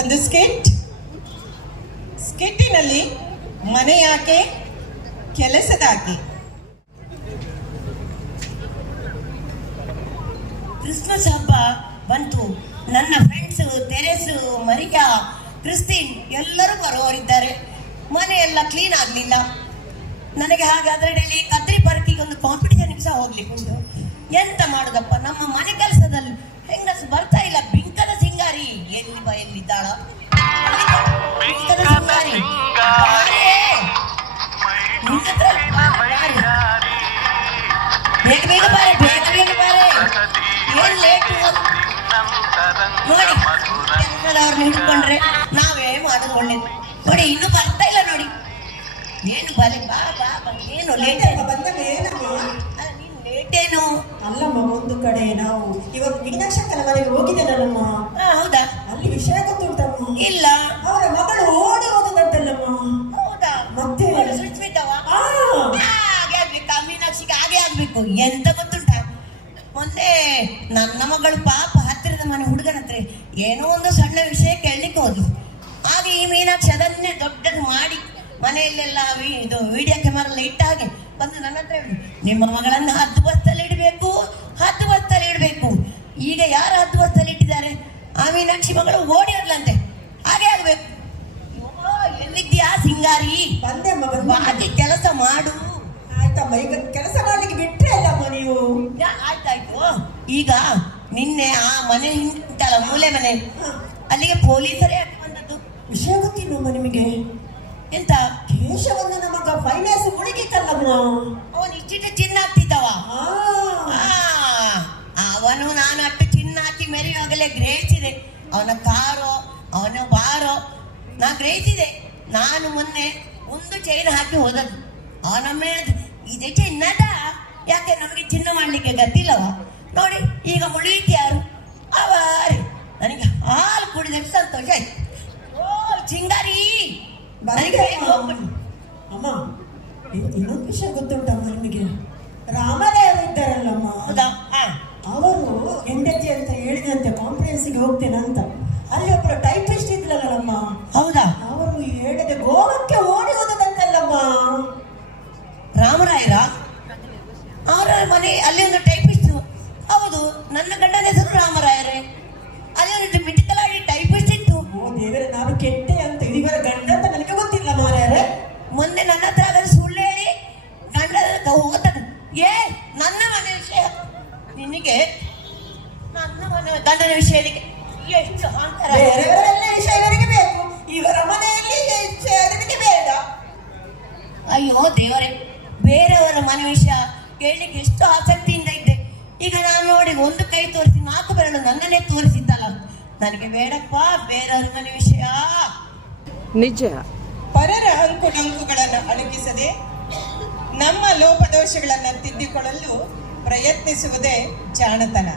ಒಂದು ಸ್ಕಿಟ್ಟಿನಲ್ಲಿ ಮನೆ ಯಾಕೆ ಕೆಲಸದಾಕೆ. ಕ್ರಿಸ್ಮಸ್ ಹಬ್ಬ ಬಂತು. ನನ್ನ ಫ್ರೆಂಡ್ಸು ತೆರೆಸು, ಮರಿಯಾ, ಕ್ರಿಸ್ಟಿನ್ ಎಲ್ಲರೂ ಬರುವವರಿದ್ದಾರೆ. ಮನೆಯೆಲ್ಲ ಕ್ಲೀನ್ ಆಗಲಿಲ್ಲ. ನನಗೆ ಹಾಗಾದ್ರೆ ಡೈಲಿ ಕದ್ರಿ ಪರ್ಕಿಗೆ ಒಂದು ಕಾಂಪಿಟಿಷನ್ಗೆ ಸಹ ಹೋಗ್ಲಿಕ್ಕೆ ಉಂಟು. ಎಂತ ಮಾಡುದಪ್ಪ, ನಮ್ಮ ಮನೆ ಕೆಲಸದಲ್ಲಿ ಹೆಂಗಸು ಬರ್ತಾ ಇಲ್ಲ. ಬಿಂಕದ ಸಿಂಗಾರಿ ಎಲ್ಲಿದ್ದಾಳ? ಬಿಂಕದ ಸಿಂಗಾರಿ ಬೇಗ ಬೇಗ ಬಾರೆ, ಬೇಗ ಬೇಗ ಬಾರೆ. ಏನ್ ಲೇಟು ನೋಡಿ. ಕೆಲಸದವ್ರನ್ನ ಹಿಡ್ಕೊಂಡ್ರೆ ನಾವೇ ಮಾಡೋದು ಒಳ್ಳೇದು. ನೋಡಿ ಇನ್ನೂ ಬರ್ತಾ ಇಲ್ಲ ನೋಡಿ. ಏನು ಬಾರೆ, ಬಾ ಬಾ ಬಾ. ಏನು ಲೇಟ್ ನೀನು ಲೇಟೇನು? ಅಲ್ಲಮ್ಮ, ಒಂದು ಕಡೆ ನಾವು ಇವಾಗ ಮೀನಾಕ್ಷಕ್ಕನ ಮನೆಗೆ ಹೋಗಿದ್ದೇನಲ್ಲಮ್ಮ. ಹೌದಾ? ಅಲ್ಲಿ ವಿಷಯ ಗೊತ್ತುಂಟಮ್ಮ. ಇಲ್ಲ, ಅವರ ಮಗಳು ಓಡಿ ಹೋದದಂತಲ್ಲಮ್ಮ. ಹೌದಾ? ಮತ್ತೆ ಸುಚ್ಮಿತವಾ? ಹಾಗೆ ಆಗ್ಬೇಕು, ಮೀನಾಕ್ಷಿಗೆ ಹಾಗೆ ಆಗ್ಬೇಕು. ಎಂತ ಗೊತ್ತುಂಟ, ಮೊನ್ನೆ ನನ್ನ ಮಗಳು ಪಾಪ ಹತ್ತಿರದ ಮನೆ ಹುಡುಗನ ಹತ್ರ ಏನೋ ಒಂದು ಸಣ್ಣ ವಿಷಯ ಕೇಳಲಿಕ್ಕೆ ಹೋದ್ಲು. ಹಾಗೆ ಈ ಮೀನಾಕ್ಷಿ ಅದನ್ನೇ ದೊಡ್ಡದು ಮಾಡಿ ಮನೆಯಲ್ಲೆಲ್ಲ ಇದು ವಿಡಿಯೋ ಕ್ಯಾಮರಾ ಇಟ್ಟ ಹಾಗೆ ಬಂದು ನನ್ನ ಹತ್ರ ಹೇಳಿ, ನಿಮ್ಮ ಮಗಳನ್ನು 10 ಬಸ್ತಲ್ಲಿ ಇಡಬೇಕು, 10 ಬಸ್ತಲ್ಲಿ ಇಡಬೇಕು. ಈಗ ಯಾರು 10 ಬಸ್ತಲ್ಲಿ ಇಟ್ಟಿದ್ದಾರೆ? ಆ ಮೀನಾಕ್ಷಿ ಮಗಳು ಓಡಿ ಹೋದ್ಲಂತೆ. ಹಾಗೆ ಆಗ್ಬೇಕು. ಎಲ್ಲಿದ್ಯಾ ಸಿಂಗಾರಿ? ಬಂದೆಮ್ಮ, ಬಾಕಿ ಕೆಲಸ ಮಾಡು. ಆಯ್ತಮ್ಮ, ಈಗ ಕೆಲಸ ಮಾಡ್ಲಿಕ್ಕೆ ಬಿಟ್ರೆ ಅಲ್ಲಮ್ಮ ನೀವು. ಆಯ್ತಾಯ್ತು. ಈಗ ನಿನ್ನೆ ಆ ಮನೆ ಉಂಟಲ್ಲ, ಮೂಲೆ ಮನೆ, ಅಲ್ಲಿಗೆ ಪೊಲೀಸರೇ ಯಾಕೆ ಬಂದದ್ದು? ವಿಷಯ ಗೊತ್ತಿಲ್ಲಮ್ಮ ನಿಮಗೆ? ಎಂತ? ಕೇಶವನ್ನ ನಮಗ ಫೈನಾನ್ಸ್ ಮುಳುಗಿತ್ತಲ್ಲಮ್ಮ. ಅವನು ಇಷ್ಟಿಟ್ಟು ಚಿನ್ನ ಹಾಕ್ತಿದ್ದವ. ಅವನು ನಾನು ಅಟ್ಟು ಚಿನ್ನ ಹಾಕಿ ಮೆರೆಯುವಾಗಲೇ ಗ್ರಹಿಸಿದೆ. ಅವನ ಕಾರೋ ಅವನ ಬಾರೋ ನಾ ಗ್ರಹಿಸಿದೆ. ನಾನು ಮೊನ್ನೆ ಒಂದು ಚೈನ್ ಹಾಕಿ ಹೋದದ್ದು. ಅವನೊಮ್ಮೆ ಹೇಳಿದ, ಇದೇ ಚಿನ್ನದ, ಯಾಕೆ ನಮಗೆ ಚಿನ್ನ ಮಾಡ್ಲಿಕ್ಕೆ ಗೊತ್ತಿಲ್ಲವ? ನೋಡಿ ಈಗ ಮುಳುಗಿತ್ತು ಯಾರು? ಅವರೇ. ನನಗೆ ಹಾಲು ಕುಡಿದಷ್ಟು ಸಂತೋಷ ಆಯ್ತು. ಓ ಚಿಂಗಾರಿ, ಅಮ್ಮ, ಇನ್ನೊಂದು ವಿಷಯ ಗೊತ್ತುಂಟಮ್ಮ ನಿಮಗೆ? ರಾಮದೇವರು ಇದ್ದಾರಲ್ಲಮ್ಮ, ಅವರು ಹೆಂಡತಿ ಅಂತ ಹೇಳಿದಂತೆ ಕಾನ್ಫರೆನ್ಸ್ಗೆ ಹೋಗ್ತೇನೆ ಅಂತ. ಅಲ್ಲಿ ಒಬ್ಬರು ಟೈಪಿಸ್ಟ್ ಇದ್ರಲ್ಲಮ್ಮ. ಹೌದಾ? ಅವರು ಹೇಳಿದ ಗೋವಕ್ಕೆ ಓಡಿ ಹೋದದಂತಲ್ಲಮ್ಮ. ರಾಮರಾಯರ ಅವರ ಮನೆ ಅಲ್ಲಿ ಒಂದು ಟೈಪಿಸ್ಟ್. ಹೌದು, ನನ್ನ ಗಂಡನ ಹೆಸರು ರಾಮರಾಯರೇ. ಅಲ್ಲಿ ಒಂದು ಮಿಟಿಕಲಾಗಿ ಟೈಪಿಸ್ಟ್ ಇತ್ತು. ಓ ದೇವರೇ, ನಾನು ಕೆಟ್ಟೆ ಅಂತ ಇವರ ಗಂಡ ಅಂತ ನನಗೆ ಗೊತ್ತಿಲ್ಲ ಮಾರ್ಯಾರೆ. ಮೊನ್ನೆ ನನ್ನ ಹತ್ರ ಅದರ ಸುಳ್ಳು ಹೇಳಿ ಗಂಡ ಹೋಗ್ತಾನೆ. ನನ್ನ ಮನೆ ವಿಷಯ ನಿನಗೆ, ನನ್ನ ಮನೆ ಗಂಡನ ವಿಷಯಕ್ಕೆ ಎಷ್ಟು ಅಂತರ? ಬೇರೆಯವರೆಲ್ಲ ವಿಷಯ ಇವರಿಗೆ ಬೇಕು, ಇವರ ಮನೆಯಲ್ಲಿ ನನಗೆ ಬೇಡ. ಅಯ್ಯೋ ದೇವರೇ, ಬೇರೆಯವರ ಮನೆ ವಿಷಯ ಕೇಳಲಿಕ್ಕೆ ಎಷ್ಟು ಆಸಕ್ತಿಯಿಂದ ಇದ್ದೆ. ಈಗ ನಾನು ನೋಡಿ ಒಂದು ಕೈ ತೋರಿಸಿ 4 ಬೆರಳು ನನ್ನನ್ನೇ ತೋರಿಸಿದ್ದಲ್ಲ. ನನಗೆ ಬೇಡಪ್ಪ ಬೇರೆಯವ್ರ ಮನೆ ವಿಷಯ. ನಿಜ. ಪರರ ಅಂಕುಡಂಕುಗಳನ್ನು ಅಣುಕಿಸದೆ ನಮ್ಮ ಲೋಪದೋಷಗಳನ್ನು ತಿದ್ದಿಕೊಳ್ಳಲು ಪ್ರಯತ್ನಿಸುವುದೇ ಜಾಣತನ.